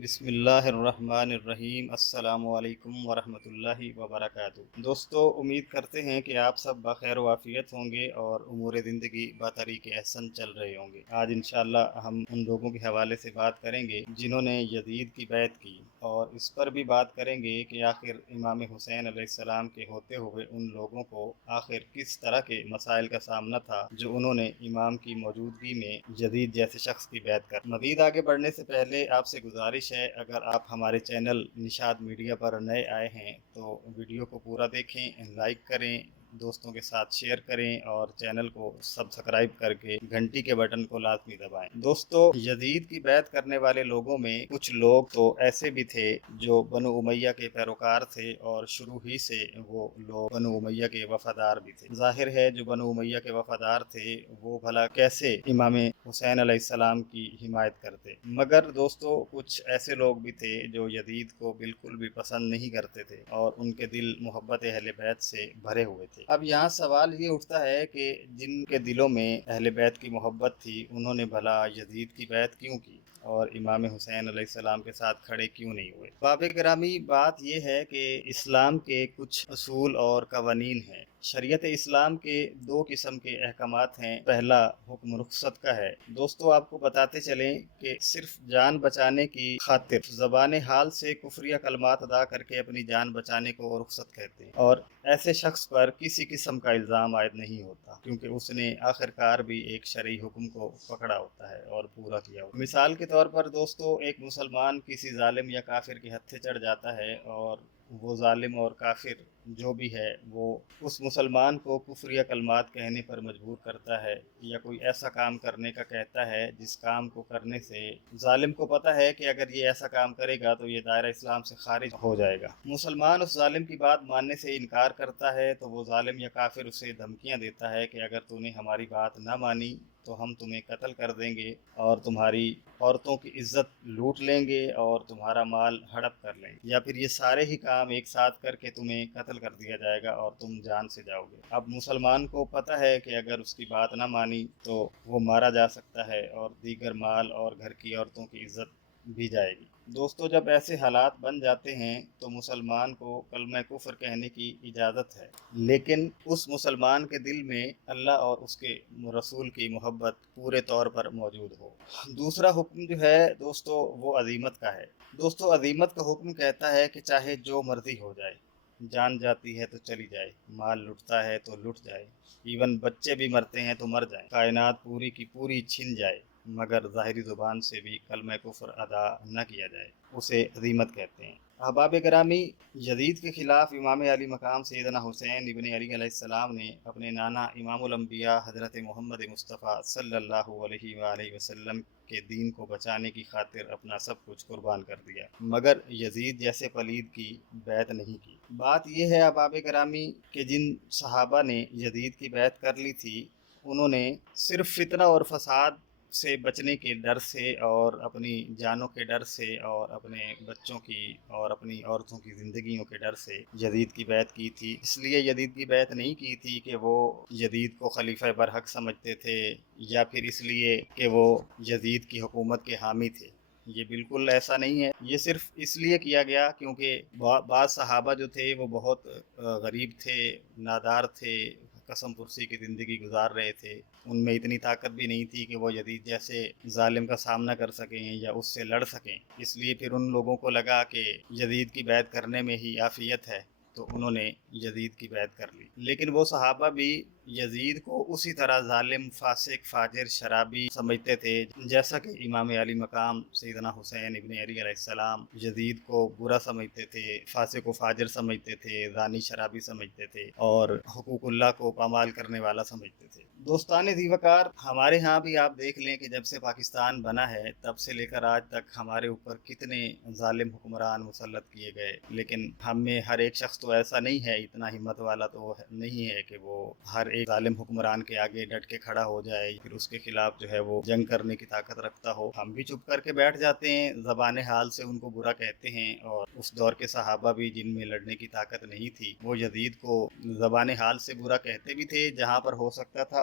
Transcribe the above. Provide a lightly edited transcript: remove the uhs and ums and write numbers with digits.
بسم اللہ الرحمن الرحیم۔ السلام علیکم ورحمۃ اللہ وبرکاتہ۔ دوستو، امید کرتے ہیں کہ آپ سب بخیر و عافیت ہوں گے اور امور زندگی بطریق احسن چل رہے ہوں گے۔ آج انشاءاللہ ہم ان لوگوں کے حوالے سے بات کریں گے جنہوں نے یزید کی بیعت کی، اور اس پر بھی بات کریں گے کہ آخر امام حسین علیہ السلام کے ہوتے ہوئے ان لوگوں کو آخر کس طرح کے مسائل کا سامنا تھا جو انہوں نے امام کی موجودگی میں یزید جیسے شخص کی بیعت کر۔ مزید آگے بڑھنے سے پہلے آپ سے گزارش ہے، اگر آپ ہمارے چینل نشاد میڈیا پر نئے آئے ہیں تو ویڈیو کو پورا دیکھیں، لائک کریں، دوستوں کے ساتھ شیئر کریں اور چینل کو سبسکرائب کر کے گھنٹی کے بٹن کو لازمی دبائیں۔ دوستو، یزید کی بیعت کرنے والے لوگوں میں کچھ لوگ تو ایسے بھی تھے جو بنو امیہ کے پیروکار تھے، اور شروع ہی سے وہ لوگ بنو امیہ کے وفادار بھی تھے۔ ظاہر ہے جو بنو امیہ کے وفادار تھے وہ بھلا کیسے امام حسین علیہ السلام کی حمایت کرتے۔ مگر دوستو، کچھ ایسے لوگ بھی تھے جو یزید کو بالکل بھی پسند نہیں کرتے تھے اور ان کے دل محبت اہل بیت سے بھرے ہوئے تھے۔ اب یہاں سوال یہ اٹھتا ہے کہ جن کے دلوں میں اہل بیت کی محبت تھی، انہوں نے بھلا یزید کی بیعت کیوں کی اور امام حسین علیہ السلام کے ساتھ کھڑے کیوں نہیں ہوئے؟ باب گرامی، بات یہ ہے کہ اسلام کے کچھ اصول اور قوانین ہیں۔ شریعت اسلام کے دو قسم کے احکامات ہیں۔ پہلا حکم رخصت کا ہے۔ دوستو، آپ کو بتاتے چلیں کہ صرف جان بچانے کی خاطر زبان حال سے کفریہ کلمات ادا کر کے اپنی جان بچانے کو رخصت کہتے ہیں، اور ایسے شخص پر کسی قسم کا الزام عائد نہیں ہوتا، کیونکہ اس نے آخرکار بھی ایک شرعی حکم کو پکڑا ہوتا ہے اور پورا کیا ہوتا ہے۔ مثال کے طور پر دوستو، ایک مسلمان کسی ظالم یا کافر کے ہتھے چڑھ جاتا ہے، اور وہ ظالم اور کافر جو بھی ہے وہ اس مسلمان کو کفریہ کلمات کہنے پر مجبور کرتا ہے، یا کوئی ایسا کام کرنے کا کہتا ہے جس کام کو کرنے سے ظالم کو پتہ ہے کہ اگر یہ ایسا کام کرے گا تو یہ دائرہ اسلام سے خارج ہو جائے گا۔ مسلمان اس ظالم کی بات ماننے سے انکار کرتا ہے تو وہ ظالم یا کافر اسے دھمکیاں دیتا ہے کہ اگر تو نے ہماری بات نہ مانی تو ہم تمہیں قتل کر دیں گے اور تمہاری عورتوں کی عزت لوٹ لیں گے اور تمہارا مال ہڑپ کر لیں گے، یا پھر یہ سارے ہی کام ایک ساتھ کر کے تمہیں قتل کر دیا جائے گا اور تم جان سے جاؤ گے۔ اب مسلمان کو پتہ ہے کہ اگر اس کی بات نہ مانی تو وہ مارا جا سکتا ہے اور دیگر مال اور گھر کی عورتوں کی عزت بھی جائے گی۔ دوستو، جب ایسے حالات بن جاتے ہیں تو مسلمان کو کلمہ کفر کہنے کی اجازت ہے، لیکن اس مسلمان کے دل میں اللہ اور اس کے رسول کی محبت پورے طور پر موجود ہو۔ دوسرا حکم جو ہے دوستو وہ عزیمت کا ہے۔ دوستو، عزیمت کا حکم کہتا ہے کہ چاہے جو مرضی ہو جائے، جان جاتی ہے تو چلی جائے، مال لٹتا ہے تو لٹ جائے، ایون بچے بھی مرتے ہیں تو مر جائیں، کائنات پوری کی پوری چھن جائے، مگر ظاہری زبان سے بھی کلمہ کفر ادا نہ کیا جائے، اسے عزیمت کہتے ہیں۔ احباب گرامی، یزید کے خلاف امام علی مقام سیدنا حسین ابن علی علیہ السلام نے اپنے نانا امام الانبیاء حضرت محمد مصطفیٰ صلی اللہ علیہ وآلہ وسلم کے دین کو بچانے کی خاطر اپنا سب کچھ قربان کر دیا، مگر یزید جیسے پلید کی بیعت نہیں کی۔ بات یہ ہے احباب گرامی کہ جن صحابہ نے یزید کی بیعت کر لی تھی، انہوں نے صرف فتنہ اور فساد سے بچنے کے ڈر سے اور اپنی جانوں کے ڈر سے اور اپنے بچوں کی اور اپنی عورتوں کی زندگیوں کے ڈر سے یزید کی بیعت کی تھی۔ اس لیے یزید کی بیعت نہیں کی تھی کہ وہ یزید کو خلیفہ برحق سمجھتے تھے، یا پھر اس لیے کہ وہ یزید کی حکومت کے حامی تھے۔ یہ بالکل ایسا نہیں ہے، یہ صرف اس لیے کیا گیا کیونکہ بعض صحابہ جو تھے وہ بہت غریب تھے، نادار تھے، قسم پرسی کی زندگی گزار رہے تھے، ان میں اتنی طاقت بھی نہیں تھی کہ وہ یزید جیسے ظالم کا سامنا کر سکیں یا اس سے لڑ سکیں۔ اس لیے پھر ان لوگوں کو لگا کہ یزید کی بیعت کرنے میں ہی عافیت ہے، تو انہوں نے یزید کی بیعت کر لی۔ لیکن وہ صحابہ بھی یزید کو اسی طرح ظالم، فاسق، فاجر، شرابی سمجھتے تھے جیسا کہ امام علی مقام سیدنا حسین ابن علی علیہ السلام یزید کو برا سمجھتے تھے، فاسق و فاجر سمجھتے تھے، زانی شرابی سمجھتے تھے، اور حقوق اللہ کو پامال کرنے والا سمجھتے تھے۔ دوستان ذیوکار، ہمارے ہاں بھی آپ دیکھ لیں کہ جب سے پاکستان بنا ہے تب سے لے کر آج تک ہمارے اوپر کتنے ظالم حکمران مسلط کیے گئے، لیکن ہم میں ہر ایک شخص تو ایسا نہیں ہے، اتنا ہمت والا تو نہیں ہے کہ وہ ہر ایک ظالم حکمران کے آگے ڈٹ کے کھڑا ہو جائے، پھر اس کے خلاف جو ہے وہ جنگ کرنے کی طاقت رکھتا ہو۔ ہم بھی چپ کر کے بیٹھ جاتے ہیں، زبان حال سے ان کو برا کہتے ہیں، اور اس دور کے صحابہ بھی جن میں لڑنے کی طاقت نہیں تھی وہ یزید کو زبان حال سے برا کہتے بھی تھے جہاں پر ہو سکتا تھا،